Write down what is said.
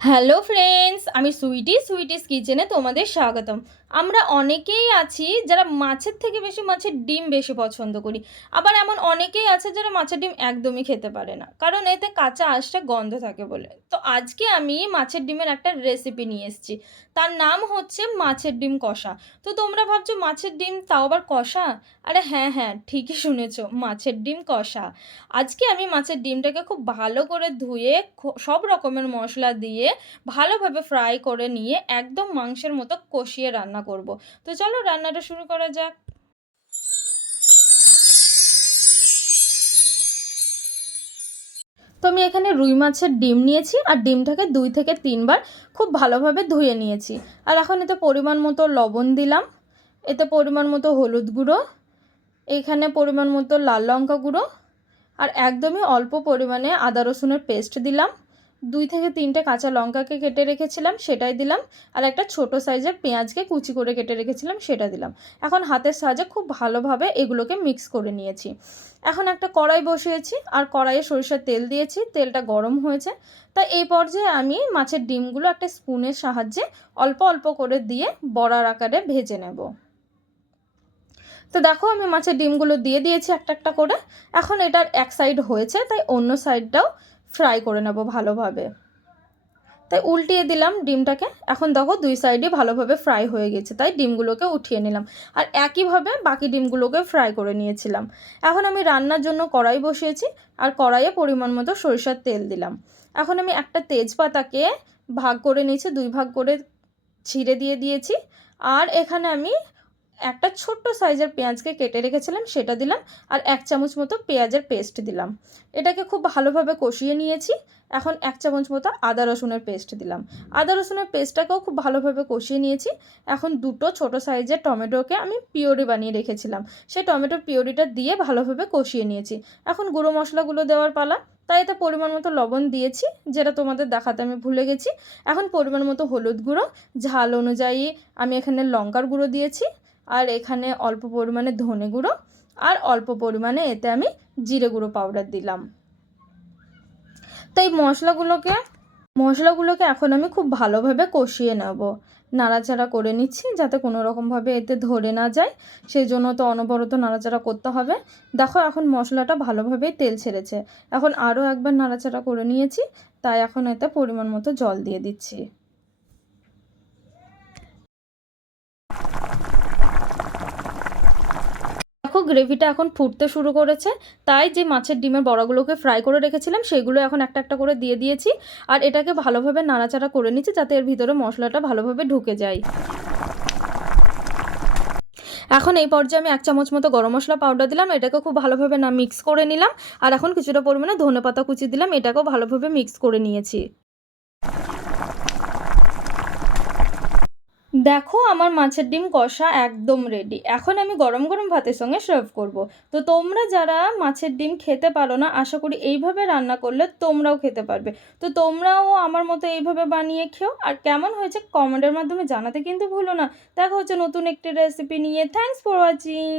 Hello friends, আমি sweeties কিচেনে তোমাদের স্বাগতম। আমরা অনেকেই আছি যারা মাছের থেকে বেশি মাছের ডিম বেশি পছন্দ করি। আবার এমন অনেকেই আছে যারা মাছের ডিম একদমই খেতে পারে না, কারণ এতে কাঁচা আঁশটা গন্ধ থাকে বলে। তো আজকে আমি মাছের ডিমের একটা রেসিপি নিয়ে এসেছি, তার নাম হচ্ছে মাছের ডিম কষা। তো তোমরা ভাবছো মাছের ডিম তাও আবার কষা? আরে হ্যাঁ হ্যাঁ, ঠিকই শুনেছো, মাছের ডিম কষা। আজকে আমি মাছের ডিমটাকে খুব ভালো করে ধুয়ে সব রকমের মশলা দিয়ে ভালোভাবে ফ্রাই করে নিয়ে একদম মাংসের মতো কষিয়ে রান্না করব। তো চলো রান্নাটা শুরু করা যাক। তো আমি এখানে রুই মাছের ডিম নিয়েছি, আর ডিমটাকে 2 থেকে 3 বার খুব ভালোভাবে ধুয়ে নিয়েছি। আর এখন এতে পরিমাণ মতো লবণ দিলাম, এতে পরিমাণ মতো হলুদ গুঁড়ো, এখানে পরিমাণ মতো লাল লঙ্কা গুঁড়ো, আর একদমই অল্প পরিমাণে আদা রসুনের পেস্ট দিলাম। 2 থেকে 3টে কাঁচা লঙ্কাকে কেটে রেখেছিলাম সেটাই দিলাম, আর একটা ছোট সাইজের পেঁয়াজকে কুচি করে কেটে রেখেছিলাম সেটা দিলাম। এখন হাতের সাহায্যে খুব ভালোভাবে এগুলোকে মিক্স করে নিয়েছি। এখন একটা কড়াই বসিয়েছি, আর কড়াইয়ে সরিষার তেল দিয়েছি, তেলটা গরম হয়েছে। তাই এই পর্যায়ে আমি মাছের ডিমগুলো একটা স্পুনের সাহায্যে অল্প অল্প করে দিয়ে বড়ার আকারে ভেজে নেব। তো দেখো আমি মাছের ডিমগুলো দিয়ে দিয়েছি একটা একটা করে। এখন এটার এক সাইড হয়েছে, তাই অন্য সাইডটাও ফ্রাই করে নেব ভালোভাবে। তাই উল্টিয়ে দিলাম ডিমটাকে। এখন দেখো 2 সাইডই ভালোভাবে ফ্রাই হয়ে গেছে, তাই ডিমগুলোকে উঠিয়ে নিলাম। আর একইভাবে বাকি ডিমগুলোকে ফ্রাই করে নিয়েছিলাম। এখন আমি রান্নার জন্য কড়াই বসিয়েছি, আর কড়াইয়ে পরিমাণ মতো সরিষার তেল দিলাম। এখন আমি একটা তেজপাতাকে ভাগ করে নিয়েছি, 2 ভাগ করে ছিঁড়ে দিয়ে দিয়েছি। আর এখানে আমি একটা ছোট্ট সাইজের পেঁয়াজকে কেটে রেখেছিলাম সেটা দিলাম, আর 1 চামচ মতো পেঁয়াজের পেস্ট দিলাম। এটাকে খুব ভালোভাবে কষিয়ে নিয়েছি। এখন 1 চামচ মতো আদা রসুনের পেস্ট দিলাম। আদা রসুনের পেস্টটাকেও খুব ভালোভাবে কষিয়ে নিয়েছি। এখন 2টো ছোট সাইজের টমেটোকে আমি পিউরি বানিয়ে রেখেছিলাম, সেই টমেটোর পিউরিটা দিয়ে ভালোভাবে কষিয়ে নিয়েছি। এখন গুঁড়ো মশলাগুলো দেওয়ার পালা। তাই এতে পরিমাণ মতো লবণ দিয়েছি, যেটা তোমাদের দেখাতে আমি ভুলে গেছি। এখন পরিমাণ মতো হলুদ গুঁড়ো, ঝাল অনুযায়ী আমি এখানে লঙ্কার গুঁড়ো দিয়েছি, আর এখানে অল্প পরিমাণে ধনে গুঁড়ো, আর অল্প পরিমাণে এতে আমি জিরে গুঁড়ো পাউডার দিলাম। তাই মশলাগুলোকে এখন আমি খুব ভালোভাবে কষিয়ে নেব। নাড়াচাড়া করে নিচ্ছি যাতে কোনো রকমভাবে এতে ধরে না যায়, সেই জন্য তো অনবরত নাড়াচাড়া করতে হবে। দেখো এখন মশলাটা ভালোভাবেই তেল ছেড়েছে। এখন আরও একবার নাড়াচাড়া করে নিয়েছি, তাই এখন এতে পরিমাণ মতো জল দিয়ে দিচ্ছি। দেখো গ্রেভিটা এখন ফুটতে শুরু করেছে, তাই যে মাছের ডিমের বড়াগুলোকে ফ্রাই করে রেখেছিলাম সেগুলো এখন একটা একটা করে দিয়ে দিয়েছি। আর এটাকে ভালোভাবে নাড়াচাড়া করে নিচ্ছি যাতে এর ভিতরে মশলাটা ভালোভাবে ঢুকে যায়। এখন এই পর্যায়ে আমি 1 চামচ মতো গরম মশলা পাউডার দিলাম, এটাকে খুব ভালোভাবে মিক্স করে নিলাম। আর এখন কিছুটা পরিমাণে ধনেপাতা কুচি দিলাম, এটাকেও ভালোভাবে মিক্স করে নিয়েছি। দেখো আমার মাছের ডিম কষা একদম রেডি। এখন আমি গরম গরম ভাতের সঙ্গে সার্ভ করব। তো তোমরা যারা মাছের ডিম খেতে পারো না, আশা করি এইভাবে রান্না করলে তোমরাও খেতে পারবে। তো তোমরাও আমার মতো এইভাবে বানিয়ে খেও, আর কেমন হয়েছে কমেন্টের মাধ্যমে জানাতে কিন্তু ভুলো না। দেখা হচ্ছে নতুন একটি রেসিপি নিয়ে। Thanks for watching.